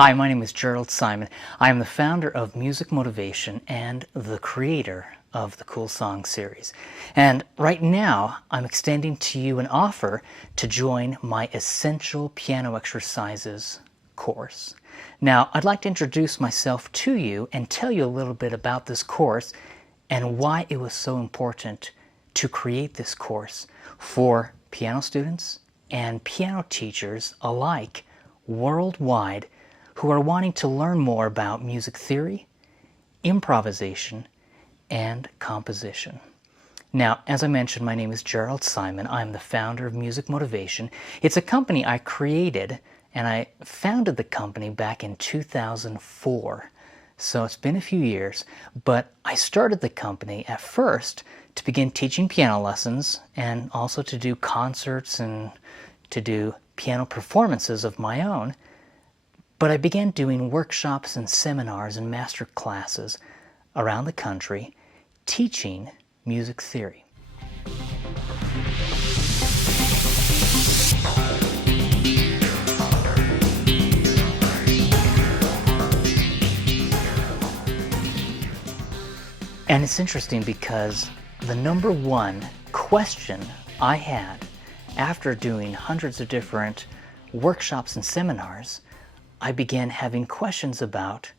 Hi, my name is Jerald Simon. I am the founder of Music Motivation and the creator of the Cool Song series. And right now, I'm extending to you an offer to join my Essential Piano Exercises course. Now, I'd like to introduce myself to you and tell you a little bit about this course and why it was so important to create this course for piano students and piano teachers alike worldwide who are wanting to learn more about music theory, improvisation, and composition. Now, as I mentioned, my name is Jerald Simon. I'm the founder of Music Motivation. It's a company I created, and I founded the company back in 2004. So it's been a few years, but I started the company at first to begin teaching piano lessons and also to do concerts and to do piano performances of my own. But I began doing workshops and seminars and master classes around the country teaching music theory. And it's interesting because the number one question I had after doing hundreds of different workshops and seminars, I began having questions about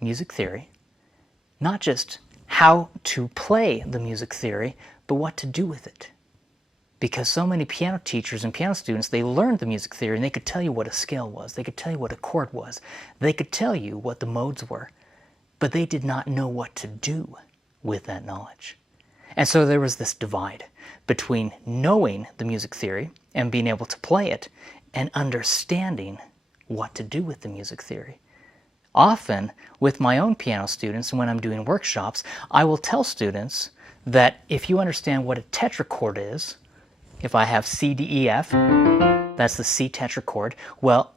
music theory, not just how to play the music theory, but what to do with it. Because so many piano teachers and piano students, they learned the music theory and they could tell you what a scale was, they could tell you what a chord was, they could tell you what the modes were, but they did not know what to do with that knowledge. And so there was this divide between knowing the music theory and being able to play it and understanding what to do with the music theory. Often, with my own piano students, and when I'm doing workshops, I will tell students that if you understand what a tetrachord is, if I have C, D, E, F, that's the C tetrachord, well,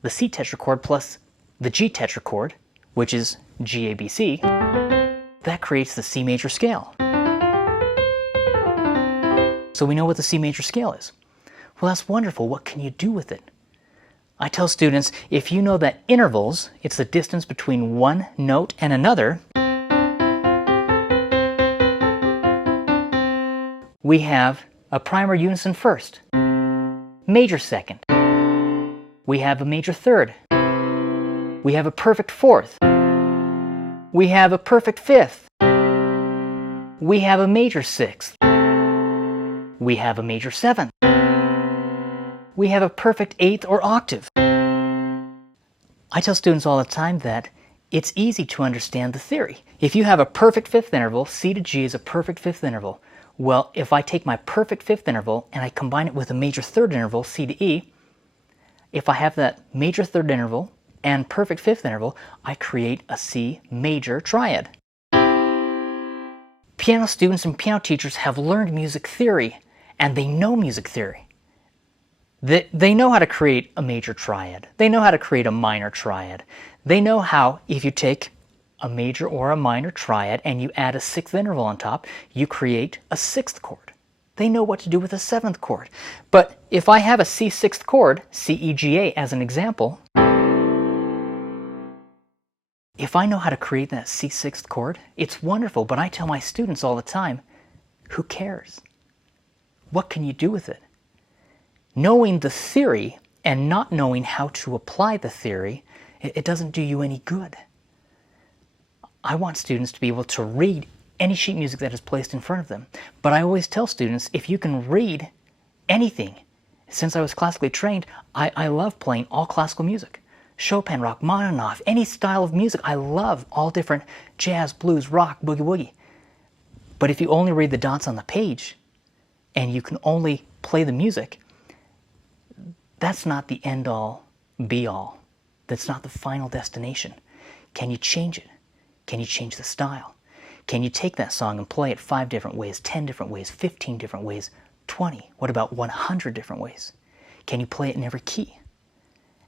the C tetrachord plus the G tetrachord, which is G, A, B, C, that creates the C major scale. So we know what the C major scale is. Well, that's wonderful. What can you do with it? I tell students, if you know that intervals, it's the distance between one note and another, we have a primer unison first, major second, we have a major third, we have a perfect fourth, we have a perfect fifth, we have a major sixth, we have a major seventh, we have a perfect eighth or octave. I tell students all the time that it's easy to understand the theory. If you have a perfect fifth interval, C to G is a perfect fifth interval. Well, if I take my perfect fifth interval and I combine it with a major third interval, C to E, if I have that major third interval and perfect fifth interval, I create a C major triad. Piano students and piano teachers have learned music theory, and they know music theory. They know how to create a major triad. They know how to create a minor triad. They know how, if you take a major or a minor triad and you add a sixth interval on top, you create a sixth chord. They know what to do with a seventh chord. But if I have a C sixth chord, C, E, G, A as an example, if I know how to create that C sixth chord, it's wonderful, but I tell my students all the time, who cares? What can you do with it? Knowing the theory and not knowing how to apply the theory, it doesn't do you any good. I want students to be able to read any sheet music that is placed in front of them. But I always tell students, if you can read anything, since I was classically trained, I love playing all classical music. Chopin, Rachmaninoff, any style of music. I love all different jazz, blues, rock, boogie woogie. But if you only read the dots on the page and you can only play the music, that's not the end-all, be-all. That's not the final destination. Can you change it? Can you change the style? Can you take that song and play it 5 different ways, 10 different ways, 15 different ways, 20? What about 100 different ways? Can you play it in every key?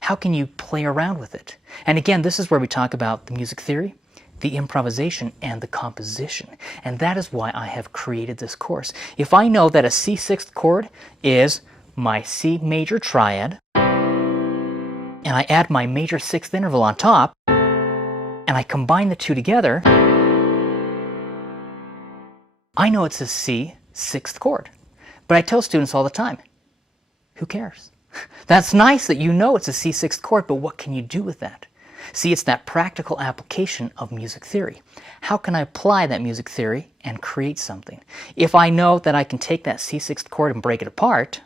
How can you play around with it? And again, this is where we talk about the music theory, the improvisation, and the composition. And that is why I have created this course. If I know that a C sixth chord is my C major triad, and I add my major sixth interval on top, and I combine the two together, I know it's a C sixth chord. But I tell students all the time, who cares? That's nice that you know it's a C sixth chord, but what can you do with that? See, it's that practical application of music theory. How can I apply that music theory and create something? If I know that I can take that C sixth chord and break it apart,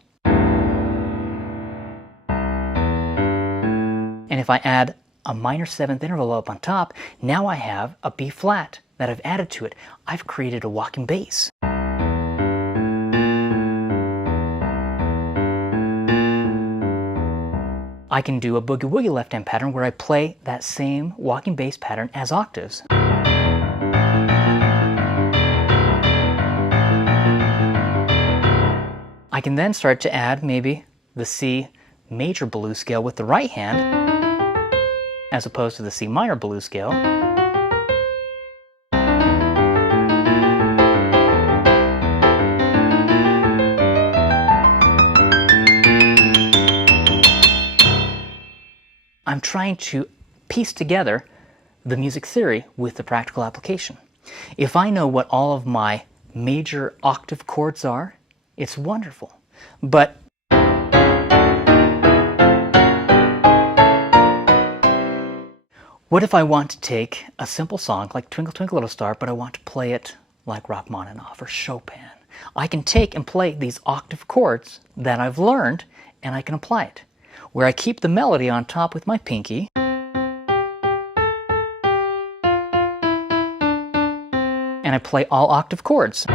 and if I add a minor seventh interval up on top, now I have a B flat that I've added to it. I've created a walking bass. I can do a boogie woogie left hand pattern where I play that same walking bass pattern as octaves. I can then start to add maybe the C major blues scale with the right hand as opposed to the C minor blues scale. I'm trying to piece together the music theory with the practical application. If I know what all of my major octave chords are, it's wonderful. But what if I want to take a simple song like Twinkle Twinkle Little Star, but I want to play it like Rachmaninoff or Chopin? I can take and play these octave chords that I've learned, and I can apply it, where I keep the melody on top with my pinky, and I play all octave chords.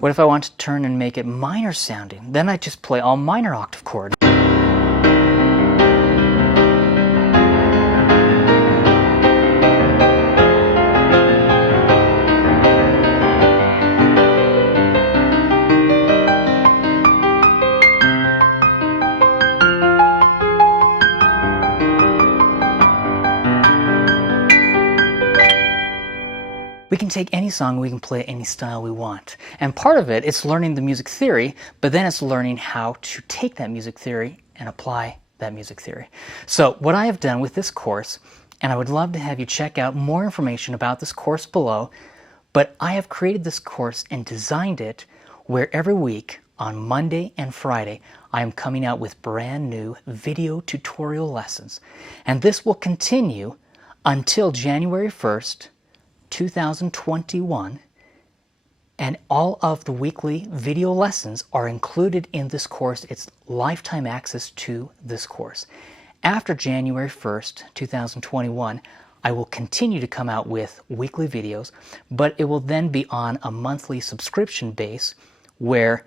What if I want to turn and make it minor sounding? Then I just play all minor octave chords. We can take any song, we can play it any style we want. And part of it is learning the music theory, but then it's learning how to take that music theory and apply that music theory. So what I have done with this course, and I would love to have you check out more information about this course below, but I have created this course and designed it where every week on Monday and Friday, I am coming out with brand new video tutorial lessons. And this will continue until January 1st, 2021, and all of the weekly video lessons are included in this course. It's lifetime access to this course. After January 1st, 2021, I will continue to come out with weekly videos, but it will then be on a monthly subscription base where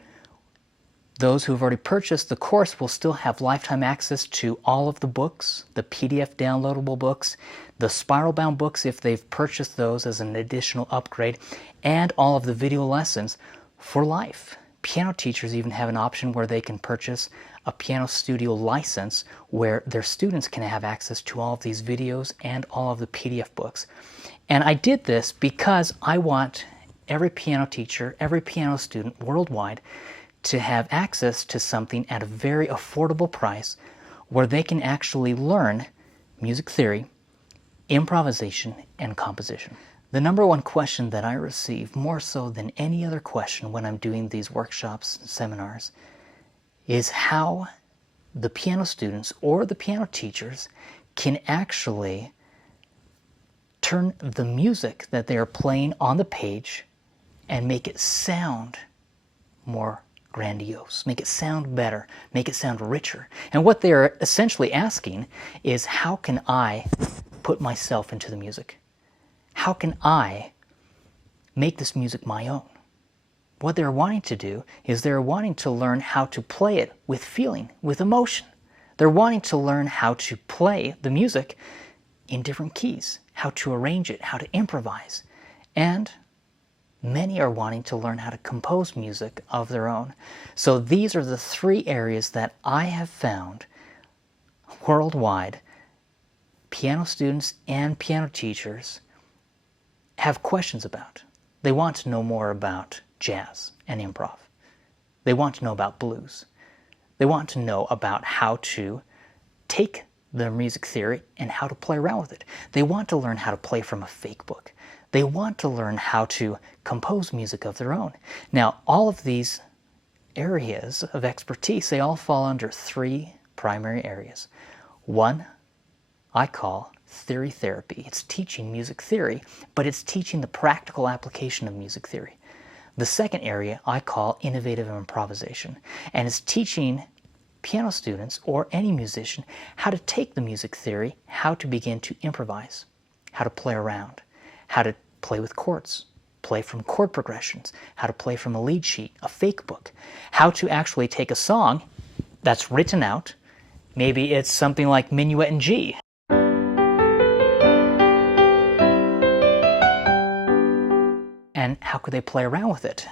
those who have already purchased the course will still have lifetime access to all of the books, the PDF downloadable books, the spiral bound books if they've purchased those as an additional upgrade, and all of the video lessons for life. Piano teachers even have an option where they can purchase a piano studio license where their students can have access to all of these videos and all of the PDF books. And I did this because I want every piano teacher, every piano student worldwide to have access to something at a very affordable price where they can actually learn music theory, improvisation, and composition. The number one question that I receive, more so than any other question when I'm doing these workshops and seminars, is how the piano students or the piano teachers can actually turn the music that they are playing on the page and make it sound more grandiose, make it sound better, make it sound richer. And what they're essentially asking is, how can I put myself into the music? How can I make this music my own? What they're wanting to do is they're wanting to learn how to play it with feeling, with emotion. They're wanting to learn how to play the music in different keys, how to arrange it, how to improvise. And many are wanting to learn how to compose music of their own. So these are the three areas that I have found worldwide piano students and piano teachers have questions about. They want to know more about jazz and improv. They want to know about blues. They want to know about how to take the music theory and how to play around with it. They want to learn how to play from a fake book. They want to learn how to compose music of their own. Now, all of these areas of expertise, they all fall under three primary areas. One, I call theory therapy. It's teaching music theory, but it's teaching the practical application of music theory. The second area I call innovative improvisation, and it's teaching piano students or any musician how to take the music theory, how to begin to improvise, how to play around, how to play with chords, play from chord progressions, how to play from a lead sheet, a fake book, how to actually take a song that's written out. Maybe it's something like Minuet in G. And how could they play around with it?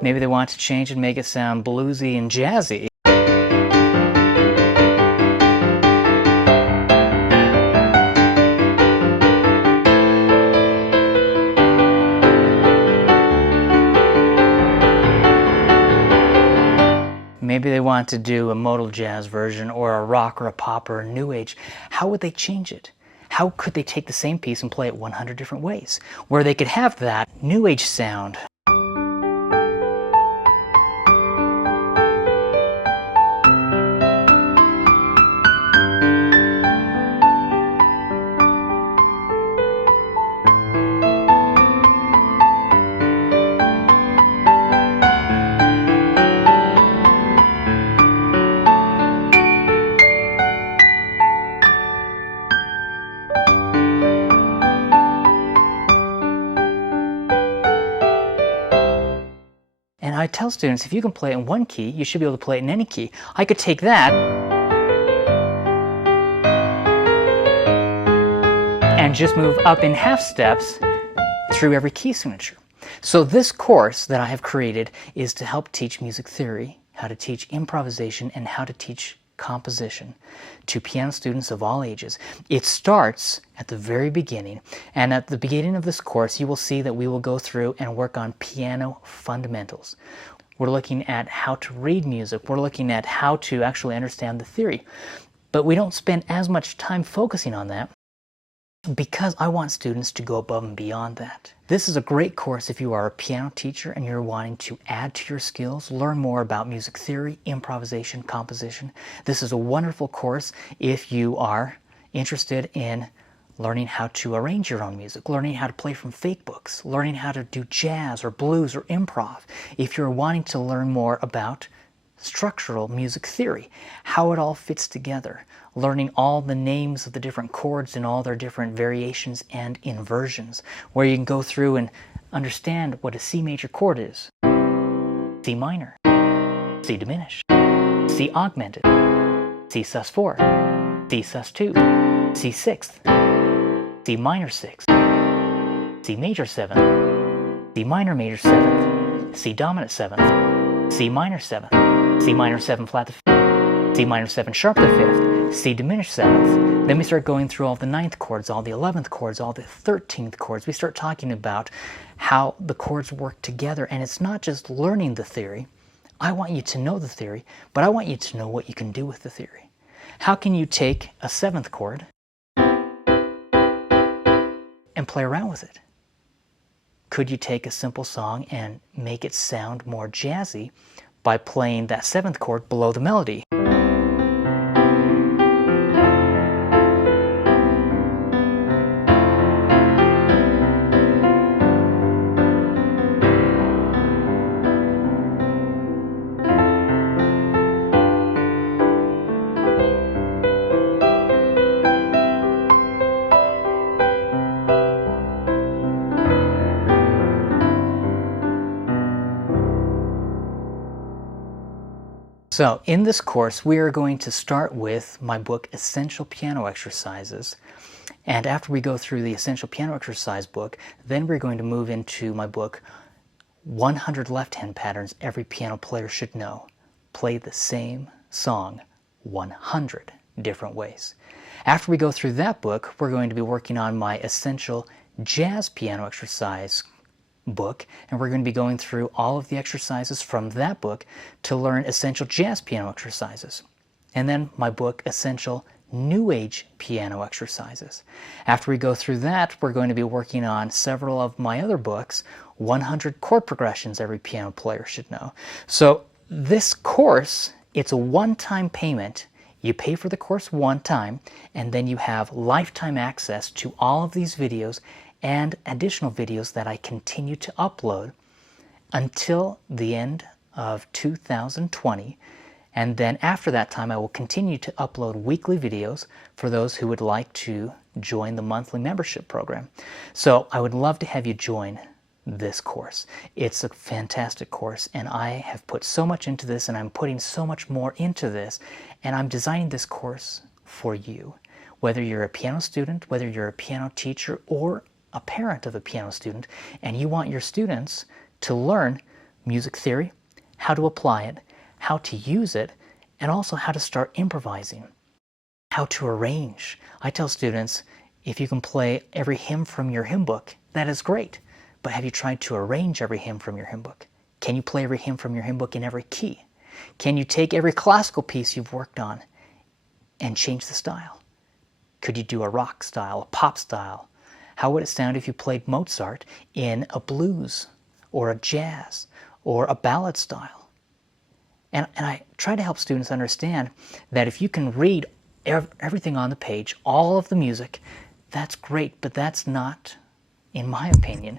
Maybe they want to change and make it sound bluesy and jazzy. Maybe they want to do a modal jazz version or a rock or a pop or a new age. How would they change it? How could they take the same piece and play it 100 different ways, where they could have that new age sound? And I tell students, if you can play it in one key, you should be able to play it in any key. I could take that and just move up in half steps through every key signature. So this course that I have created is to help teach music theory, how to teach improvisation, and how to teach composition to piano students of all ages. It starts at the very beginning, and at the beginning of this course you will see that we will go through and work on piano fundamentals. We're looking at how to read music, we're looking at how to actually understand the theory, but we don't spend as much time focusing on that because I want students to go above and beyond that. This is a great course if you are a piano teacher and you're wanting to add to your skills, learn more about music theory, improvisation, composition. This is a wonderful course if you are interested in learning how to arrange your own music, learning how to play from fake books, learning how to do jazz or blues or improv. If you're wanting to learn more about structural music theory, how it all fits together, learning all the names of the different chords and all their different variations and inversions, where you can go through and understand what a C major chord is, C minor, C diminished, C augmented, C sus4, C sus2, C sixth, C minor sixth, C major seventh, C minor major seventh, C dominant seventh, C minor seventh, C minor 7 flat to fifth, C minor 7 sharp to fifth, C diminished seventh. Then we start going through all the 9th chords, all the 11th chords, all the 13th chords. We start talking about how the chords work together, and it's not just learning the theory. I want you to know the theory, but I want you to know what you can do with the theory. How can you take a 7th chord and play around with it? Could you take a simple song and make it sound more jazzy by playing that 7th chord below the melody? So in this course, we are going to start with my book, Essential Piano Exercises. And after we go through the Essential Piano Exercise book, then we're going to move into my book, 100 Left-Hand Patterns Every Piano Player Should Know. Play the same song 100 different ways. After we go through that book, we're going to be working on my Essential Jazz Piano Exercise book, and we're going to be going through all of the exercises from that book to learn essential jazz piano exercises. And then my book, Essential New Age Piano Exercises. After we go through that, we're going to be working on several of my other books, 100 Chord Progressions Every Piano Player Should Know. So this course, it's a one-time payment. You pay for the course one time, and then you have lifetime access to all of these videos and additional videos that I continue to upload until the end of 2020. And then after that time, I will continue to upload weekly videos for those who would like to join the monthly membership program. So I would love to have you join this course. It's a fantastic course, and I have put so much into this, and I'm putting so much more into this, and I'm designing this course for you. Whether you're a piano student, whether you're a piano teacher, or a parent of a piano student, and you want your students to learn music theory, how to apply it, how to use it, and also how to start improvising, how to arrange. I tell students, if you can play every hymn from your hymn book, that is great. But have you tried to arrange every hymn from your hymn book? Can you play every hymn from your hymn book in every key? Can you take every classical piece you've worked on and change the style? Could you do a rock style, a pop style? How would it sound if you played Mozart in a blues or a jazz or a ballad style? And I try to help students understand that if you can read everything on the page, all of the music, that's great, but that's not, in my opinion,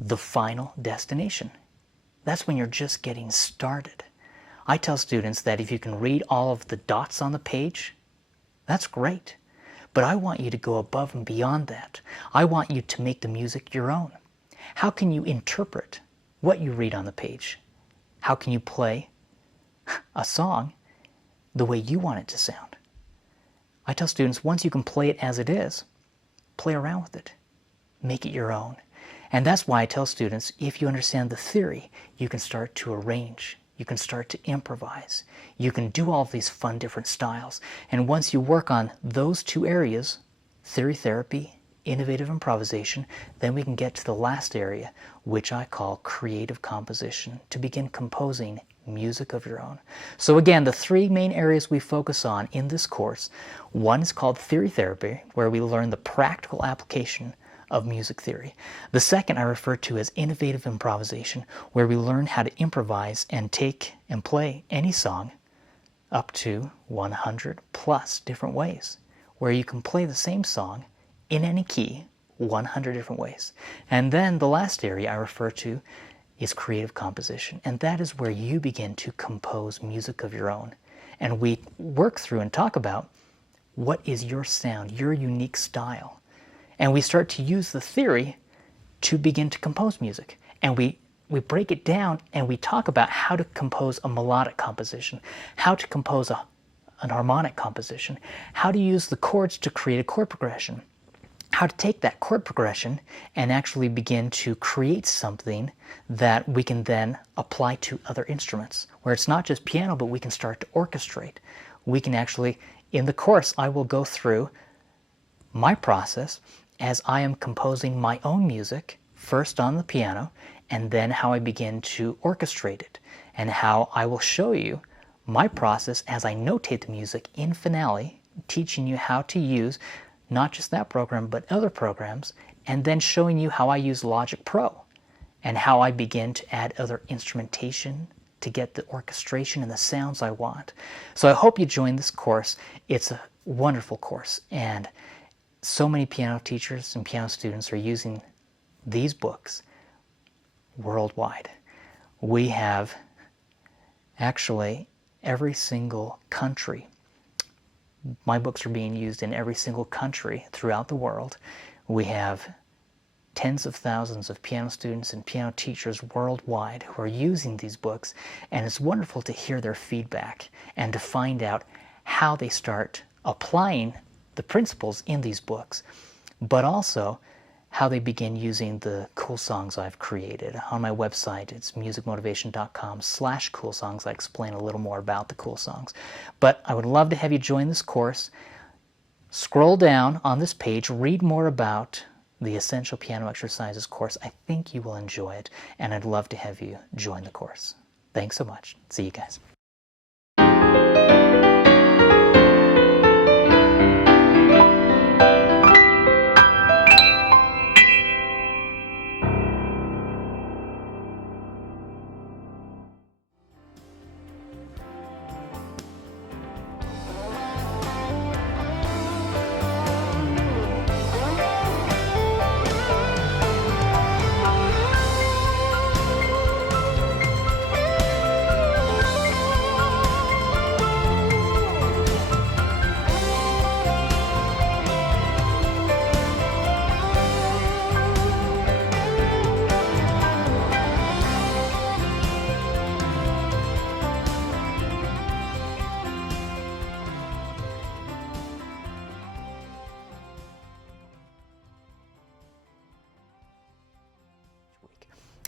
the final destination. That's when you're just getting started. I tell students that if you can read all of the dots on the page, that's great. But I want you to go above and beyond that. I want you to make the music your own. How can you interpret what you read on the page? How can you play a song the way you want it to sound? I tell students, once you can play it as it is, play around with it. Make it your own. And that's why I tell students, if you understand the theory, you can start to arrange. You can start to improvise. You can do all of these fun different styles. And once you work on those two areas, theory therapy, innovative improvisation, then we can get to the last area, which I call creative composition, to begin composing music of your own. So again, the three main areas we focus on in this course, one is called theory therapy, where we learn the practical application of music theory. The second I refer to as innovative improvisation, where we learn how to improvise and take and play any song up to 100 plus different ways, where you can play the same song in any key 100 different ways. And then the last area I refer to is creative composition, and that is where you begin to compose music of your own. And we work through and talk about what is your sound, your unique style. And we start to use the theory to begin to compose music. And we break it down and we talk about how to compose a melodic composition, how to compose an harmonic composition, how to use the chords to create a chord progression, how to take that chord progression and actually begin to create something that we can then apply to other instruments, where it's not just piano, but we can start to orchestrate. We can actually, in the course, I will go through my process as I am composing my own music, first on the piano, and then how I begin to orchestrate it, and how I will show you my process as I notate the music in Finale, teaching you how to use not just that program, but other programs, and then showing you how I use Logic Pro, and how I begin to add other instrumentation to get the orchestration and the sounds I want. So I hope you join this course. It's a wonderful course, and so many piano teachers and piano students are using these books worldwide. We have actually every single country. My books are being used in every single country throughout the world. We have tens of thousands of piano students and piano teachers worldwide who are using these books, and it's wonderful to hear their feedback and to find out how they start applying the principles in these books, but also how they begin using the cool songs I've created. On my website, it's musicmotivation.com/cool songs. I explain a little more about the cool songs. But I would love to have you join this course. Scroll down on this page, read more about the Essential Piano Exercises course. I think you will enjoy it, and I'd love to have you join the course. Thanks so much. See you guys.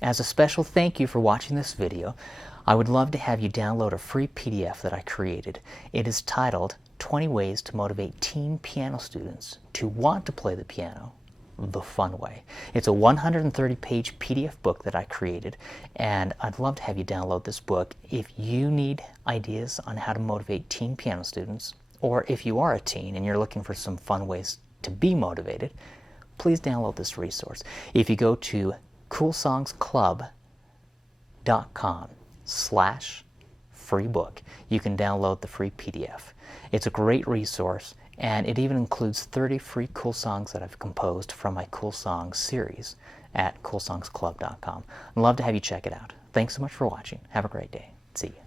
As a special thank you for watching this video, I would love to have you download a free PDF that I created. It is titled 20 Ways to Motivate Teen Piano Students to Want to Play the Piano the Fun Way. It's a 130-page PDF book that I created, and I'd love to have you download this book. If you need ideas on how to motivate teen piano students, or if you are a teen and you're looking for some fun ways to be motivated, please download this resource. If you go to coolsongsclub.com/free book, you can download the free PDF. It's a great resource, and it even includes 30 free cool songs that I've composed from my Cool Songs series at coolsongsclub.com. I'd love to have you check it out. Thanks so much for watching. Have a great day. See you.